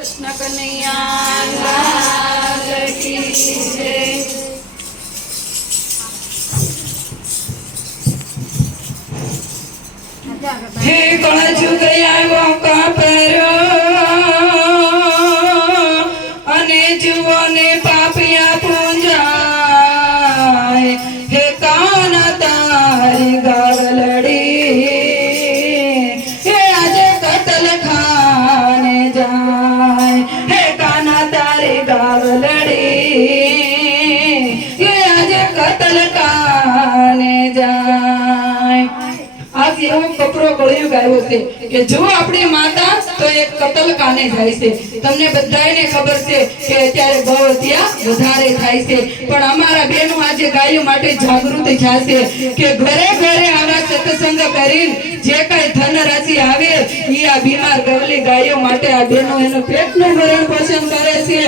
कृष्ण कन्हैया लाल की जय। हे कलयुग आव्यो कपरो अने जुओ ने पापिया पूंजाय। हे कान तारी गावलड़ी हे आज कतल खाने जाय। हे कान तारी गावलड़ी हे आज कतल खाने जाय। आज एवो कपरो कलयुग આવ્યો છે કે જો આપણી માતા તો એક કતલ કાને જાય છે। તમને બધાયને ખબર છે કે અત્યારે બહુ હત્યા વધારે થાય છે, પણ અમારા બહેનો આજે ગાયો માટે જાગૃત થયા છે કે ઘરે ઘરે આવા સત્સંગ કરીને જે કઈ ધન રાશિ આવે ઈ આ બીમાર ગવલી ગાયો માટે આ બહેનો એનું પેટનું ભરણ પોષણ કરે છે।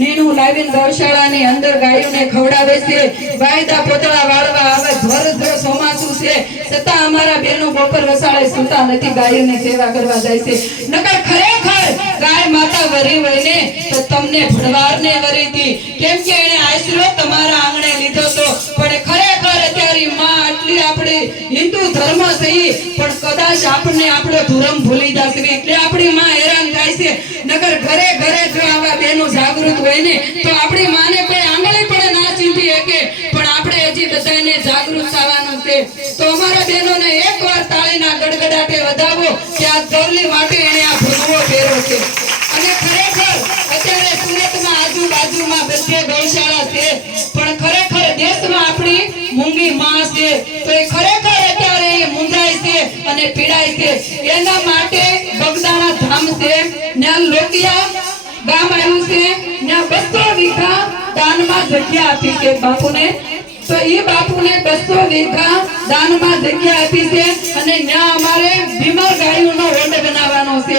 નીણું લાવીને ગૌશાળાની અંદર ગાયોને ખવડાવે છે। વાયદા પોતળા વાળવા આવે, ધર ચોમાસું છે છતાં અમારા બહેનો બપોર વસાળે સુતા નથી, ગાયોની સેવા કરવા જાય છે। નકર ખરેખર ગાય માતા વરી હોય ને તો તમને ભણવારને વરીતી, કેમ કે એને આશરો તમારા આંગણે લીધો તો। પણ ખરેખર અત્યારે માં આટલી આપણે હિન્દુ ધર્મ સહી પણ કદાચ આપણને આપણો ધર્મ ભૂલી જશે એટલે આપણી માં હેરાન થાય છે। નકર ઘરે ઘરે જો આવા બહેનો જાગૃત હોય ને તો આપણી માને કોઈ આંગળી પણ ના ચીંધી શકે, પણ આપણે હજી બધાને જાગૃત થવાનું છે। તો અમારા બહેનોને એકવાર તાળીના ગડગડાટે વધાવો કે આ ગવલી માટે એને આ ભગવો પહેર્યો છે। અને ખરેખર અત્યારે સુરતમાં આજુબાજુમાં બધે ગૌશાળા છે, પણ ખરેખર દેશમાં આપણી મૂંગી માં છે તો એ ખરેખર અત્યારે એ મૂંઝાય છે અને પીડાય છે। એના માટે બગદાણા ધામ છે, ત્યાં લોટિયા ગામ આવ્યું છે, ત્યાં 200 વીઘા દાનમાં જગ્યા આપી છે બાપુને। તો એ બાપુને 200 વીઘા દાનમાં જગ્યા આપી છે અને ત્યાં અમારે બીમાર ગાયોનો હોલ બનાવવાનો છે,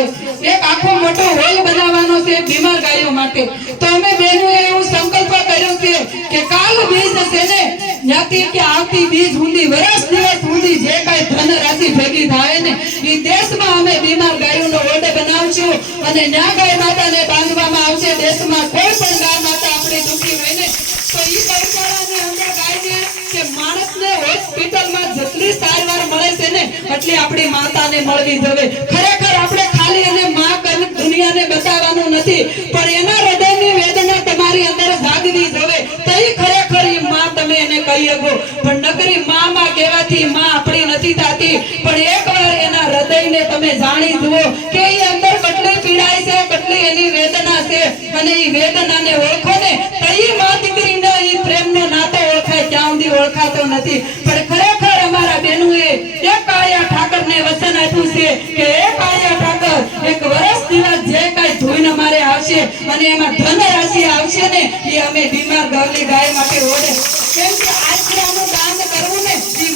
એક આખો મોટો હોલ બનાવવાનો છે બીમાર ગાયો માટે। તો અમે બહેનોએ એવું સંકલ્પ કર્યો છે કે કાલ બીજ છે ને ત્યાંથી કે આવતી બીજ સુધી વર્ષ દિવસ સુધી જે કઈ ધન રાશિ ભેગી થાય ને એ દેશમાં અમે બીમાર ગાયોનો હોલ બનાવશું અને ત્યાં ગાય માતાને બાંધવામાં આવશે। દેશમાં કોઈ પણ ગાય માતા આપણી દુખી હોય ને તો ઈ ગૌશાળાની અંદર ગાયને કે માણસને હોસ્પિટલમાં જેટલી સારવાર મળે છે ને એટલી આપણી માતાને મળવી જોઈએ। ખરેખર આપણે ખાલી એને માં કરીને દુનિયાને બતાવવાનું નથી, પણ એના હૃદયની વેદના તમારી અંદર જાગવી જોઈએ તો ઈ ખરેખર ઈ માં તમે એને કહી શકો। પણ નકરી માં કહેવાથી માં આપણી નથી થતી, પણ એકવાર એના હૃદયને તમે જાણી જુઓ કે ઈ અંદર કેટલી પીડાય છે, કેટલી એની વેદના છે અને ઈ વેદનાને ઓળખો ને તો ઈ માં દીકરીનો ઈ પ્રેમનો નાતો ઓળખાય, ત્યાં સુધી ઓળખાતો નથી। પણ ખરેખર અમારા બહેનોએ એક કાળિયા ઠાકરને વચન આપ્યું છે કે એક કાળિયા ઠાકર એક વર્ષ દિવસ જે કઈ ધોઈને અમારે આવશે અને એમાં ધન રાશિ આવશે ને એ અમે બીમાર ગવલી ગાય માટે ઓળે, કેમ કે આશ્રયનું દાન કરવું ને એ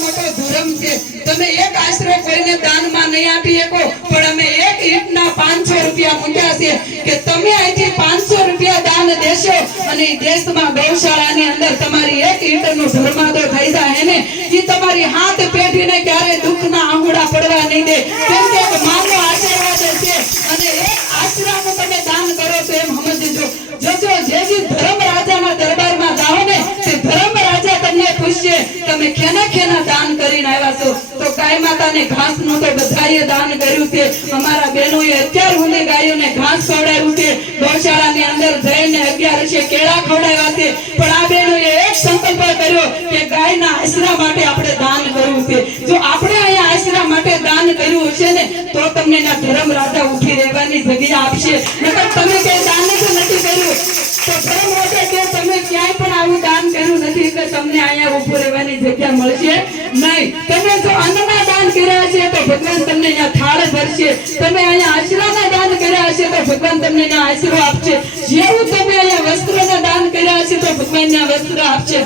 મોટો ધર્મ છે। તમે એક આશ્રય કરીને દાનમાં નહીં આપી શકો, પણ અમે એક ઈંટના 500 રૂપિયા મૂક્યા છે કે તમે અહીંથી 500 રૂપિયા દાન દેશો અને દેશમાં ગૌશાળાની અંદર તમારી એક ઈંટનું ધર્માદો થઈ જાય ને એ તમારી હાથ પેઢીને ક્યારે દુઃખના આંગુડા પડવા નહીં દે, કેમ કે એક માનો આશીર્વાદ છે અને એક આશ્રયનું તમે દાન કરો તો એમ સમજજો જોજો જેવી ધર્મ રાજાના દરબારમાં જાઓ ને તે ધર્મ રાજા તમને પૂછશે તમે ખેના દાન કરીને આવ્યા છો। તો ગાય માતાને ઘાસનું તો બધાએ દાન કર્યું છે, અમારા બહેનોએ અત્યાર સુધી ગાયોને ઘાસ ખવડાવ્યું છે, ગૌશાળાની અંદર જઈને 11 કેળા ખવડાવ્યા છે, પણ આ બહેનોએ એક સંકલ્પ કર્યો કે ગાયના આશરા માટે આપણે દાન કરવું છે। જો આપણે અહીંયા આશરા માટે દાન કર્યું હશે ને તો તમને ના ધર્મ રાજા ઉઠી રહેવાની જગ્યા આપશે, નકર તમે કઈ દાન નથી કર્યું તો ધર્મ રાજા કે તમે ક્યાંય પણ આવું દાન કર્યું નથી એટલે તમને અહીંયા ઉભું રહેવાની જગ્યા મળશે નહીં। તમે જો અન્નના દાન કર્યા છે તો ભગવાન તમને અહીંયા થાળ ભરશે, તમે અહીંયા આશરાના દાન કર્યા હશે તો ભગવાન તમને અહીંયા આશરો આપશે, જેવું તમે અહીંયા વસ્ત્રોના દાન કર્યા હશે તો ભગવાન અહીંયા વસ્ત્ર આપશે।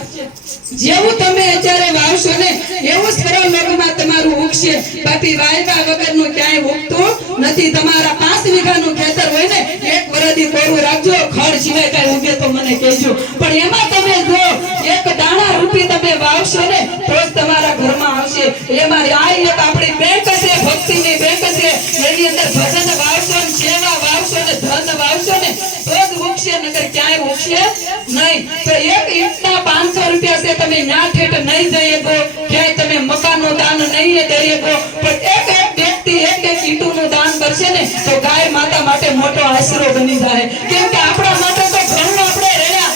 જેવું તમે અત્યારે વાવશો ને એવું સરળ લોકોમાં તમારું ઉગશે, બાકી વાયવા વગરનું ક્યાંય ઉગતું નથી। તમારા 5 વીઘાનું ખેતર હોય ને એક વરદી કોરું રાખજો, ખડ સિવાય કઈ ઉગે તો મને કહેજો, પણ એમાં તમે જો એક દાણા રૂપી તમે વાવશો ને તો જ તમારા ઘરમાં આવશે। એમાં આ એક આપણી બેંક છે, ભક્તિની બેંક છે, એની અંદર ભજન વાવશો, સેવા વાવશો ને ધન છે નહીં. તો એક ઈંટના 500 રૂપિયા છે, તમે ન્યા ઠેઠ નહીં જઈ શકો, ક્યાંય તમે મકાનનું દાન નહીં દઈ શકો, પણ એક વ્યક્તિ એક ઈંટનું દાન કરશે ને તો ગાય માતા માટે મોટો આશરો બની જાય. કેમ કે આપણા માટે તો ઘણું આપણે રહ્યા.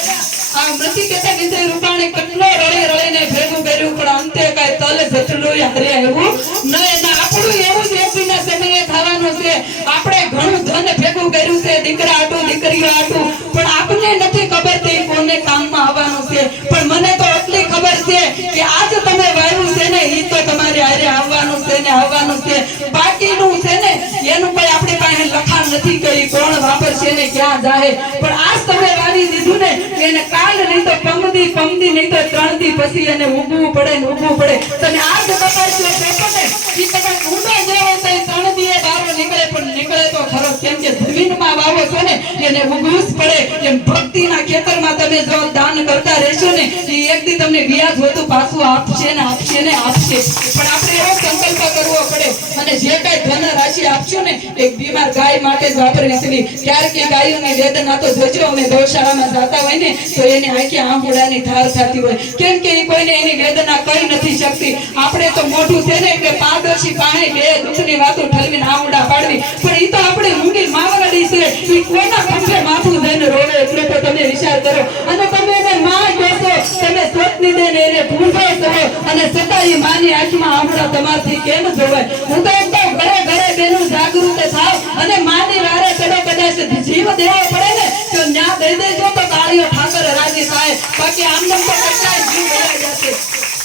આ નથી કહેતા વિજય રૂપાણી કેટલો રળી રળીને ભેગું કર્યું, પણ અંતે કઈ તલ જટલું હારે એવું નહીં. આપણું એવું જ એકબીના સમયે થવાનું છે. આપણે ઘણું ધન ભેગું કર્યું છે, દીકરા આટું દીકરીઓ આટું, પણ આપણને નથી ખબર તે કોને કામમાં આવવાનું છે. પણ મને તો એટલી ખબર છે કે આજ તમે વાવ્યું છે ને એ તો તમારે હારે આવવાનું છે ને આવવાનું છે. બાકીનું છે ને એનું કોઈ આપણી પાસે લખાણ નથી કરી કોણ વાપરશે ને ક્યાં જાય. પણ આજ તમે વાવી દીધું ને એને કાલ નહીં તો પમદી નહીં તો 3 દી પછી એને ઊભવું પડે ને ઊભવું પડે. તમે આજ બતાવશો તો ને ઈ તમે ઊંડો જેવો તો 3 દીએ બારો નીકળે, પણ નીકળે તો ખરો. કેમ કે જમીનમાં વાવો છો ને એને ઊગવું જ પડે. એમ ભક્તિના ખેતરમાં તમે જો દાન કરતા રહેશો ને એ એક દી તમને વ્યાજ વધુ પાછું આપશે ને આપશે ને આપશે. પણ આપણે એવો સંકલ્પ કરવો પડે અને જે કઈ ધન રાશિ આપશો ને એક બીમાર ગાય માટે જ વાપરવી. ક્યારેક ગાયોની વેદના તો જોજો, અમે ગૌશાળામાં જતા હોય ને તો એને આંખે આંખોડાની ધાર થતી હોય. કેમ કે એ કોઈને એની વેદના કઈ નથી શકતી. આપણે તો મોઢું છે ને એટલે પાડોશી પાસે બે દુઃખની વાતો ઠલવીને આંખોડા પાડવી, પણ એ તો આપણે ઊંડી માવરડી છે. એ કોના ખંભે માથું દઈને રોવે એટલે તો તમે વિચાર કરો. અને તમે એને માં કહેશો, તમે સ્વપ્ની દઈને એને પૂંજો કરો અને છતાં એ માની આંખમાં આંખોડા તમારથી કેમ જોવાય. હું તો એકદમ ઘરે ઘરે બેનું જાગૃત થાવ અને માની વારે ચડો. કદાચ જીવ દેવો પડે ને તો ન્યા દઈ દેજો તો તાળીઓ ઠાકર રાજી થાય. બાકી આમ તો કેટલા જીવ વયા જશે.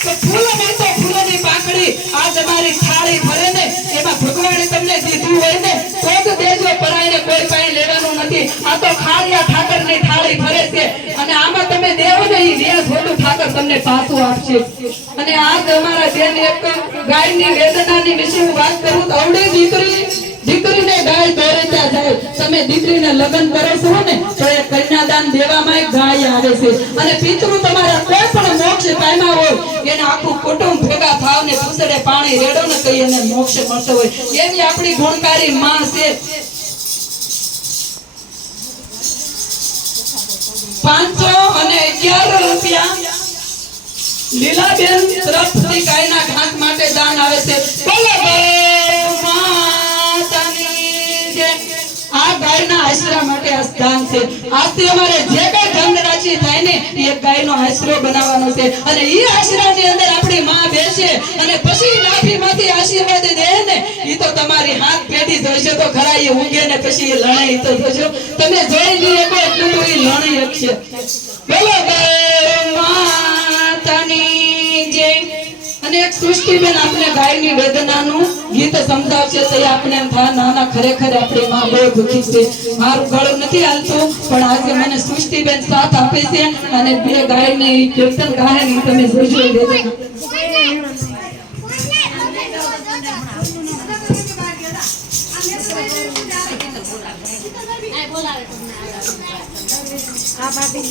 તો ફૂલો મળતો ફૂલોની પાંખડી આ તમારી થાળી ભરે ને એમાં ભગવાને તમને દીધું હોય ને તો જ દેજો, પરાઈને કોઈ પાસે લેવાનું નથી. આ તો ખાળિયા ઠાકરની થાળી ભરે છે અને આમાં તમે દેવો ને એ વ્યાજ હોતું ઠાકર તમને પાછું આપશે. અને આજ અમારા બેન એક ગાયની વેદનાની વિશે હું વાત કરું તો અવળી દીકરીને ગાય દોરેતા જાય. તમે દીકરીને લગ્ન કરો છો ને તો એ કન્યાદાન દેવામાં ગાય આવે છે. અને પિતૃ તમારા કોઈ પણ મોક્ષ પામ્યા હોય એને આખું કુટુંબ ભેગા થાવ ને પૂછડે પાણી રેડો ને કઈ એને મોક્ષ મળતો હોય. એવી આપણી ગુણકારી માં છે. 511 રૂપિયા લીલાબેન તરફથી ગાયના ઘાસ માટે દાન આવે છે. આ ગાયના આશરા માટે આ દાન છે. આજથી અમારે જે કઈ ધન રાશિ થાય ને એ ગાયનો આશરો બનાવવાનો છે. અને એ આશરાની અંદર આપણી માં બેસે અને પછી નાભીમાંથી આશીર્વાદ દે ને એ તો તમારી હાથ પેઢી જોઈશે તો ખરા. એ ઊંઘે ને પછી એ લણે તો જોજો. તમે જોઈ લઈએ તો એટલું તો એ લણી શકશે. બોલો માતાની જય. અને એક સૃષ્ટિબેન આપણે ગાયની વેદનાનું ગીત સમજાવશે તો આપણે એમ થાય નાના ખરેખર આપણી માં બહુ દુખી છે. મારું ગળું નથી હાલતું પણ આજે મને સૃષ્ટિબેન સાથ આપે છે અને બે ગાયની કીર્તન ગાય ને તમે જોજો વેદના. આ બાબી